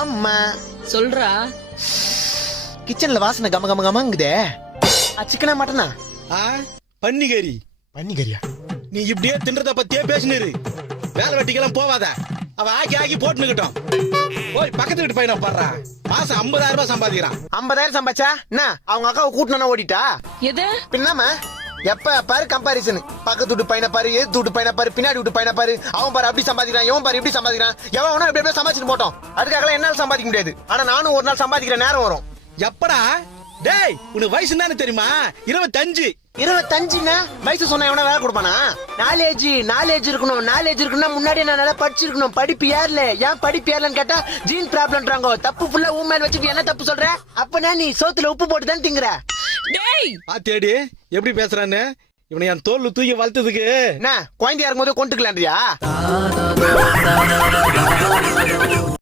ஆமா சொல்றா. கிச்சன்ல வாசனை கம கம கமங்குதே. சிக்கனா மட்டனா? ஆ பன்னிகரி பன்னிக்கறியா நீ இப்படியே தின்றத பத்தியே பேசினிரு. வேலை வெட்டிக்கெல்லாம் போவாத. அவ ஆக்கி ஆக்கி போட்டுனுக்கிட்டோம். போய் பக்கத்து வீட்டு பையனை பாடுறா மாசம் 50000 ரூபாய் சம்பாதிக்கிறான். ஐம்பதாயிரம் சம்பாச்சா என்ன? அவங்க அக்காவை கூட்டினா ஓடிட்டா? எது? பின்னாம? எப்ப பாரு கம்பாரிசன் பக்கத்து வீட்டு பையனை பாரு எதிர்த்து வீட்டு பையனை பாரு பின்னாடி வீட்டு பையனை பாரு. அவன் பாரு அப்படி சம்பாதிக்கிறான் இவன் பாரு இப்படி சம்பாதிக்கிறான். எவன் வேணா எப்படி எப்படி சம்பாதிச்சுட்டு போட்டோம். அதுக்காக என்னால சம்பாதிக்க முடியாது. ஆனா நானும் ஒரு நாள் சம்பாதிக்கிற நேரம் வரும். எப்படா? டேய் உனக்கு வயசு என்னன்னு தெரியுமா? இருபத்தஞ்சு. இருபத்தஞ்சுங்க வயசு சொன்னா எவனா வேலை கொடுப்பானா? நாலேஜ் நாலேஜ் இருக்கணும் நாலேஜ் இருக்கணும்னா முன்னாடி நான் நல்லா படிச்சிருக்கணும். படிப்பு ஏறல. ஏன் படிப்பு ஏறலன்னு கேட்டா ஜீன் ப்ராப்ளம்ன்றாங்க தப்பு ஃபுல்லா உண்மையான வச்சுட்டு என்ன தப்பு சொல்ற? அப்பனா நீ சோத்துல உப்பு போட்டு தான் திங்குற? டேய்! பாத்தேடி எப்படி பேசுறான்னு? இவனை என் தோல்ல தூக்கி வளர்த்ததுக்கு. என்ன? குழந்தையா இருக்கும்போது கொண்டுக்கலான்றியா?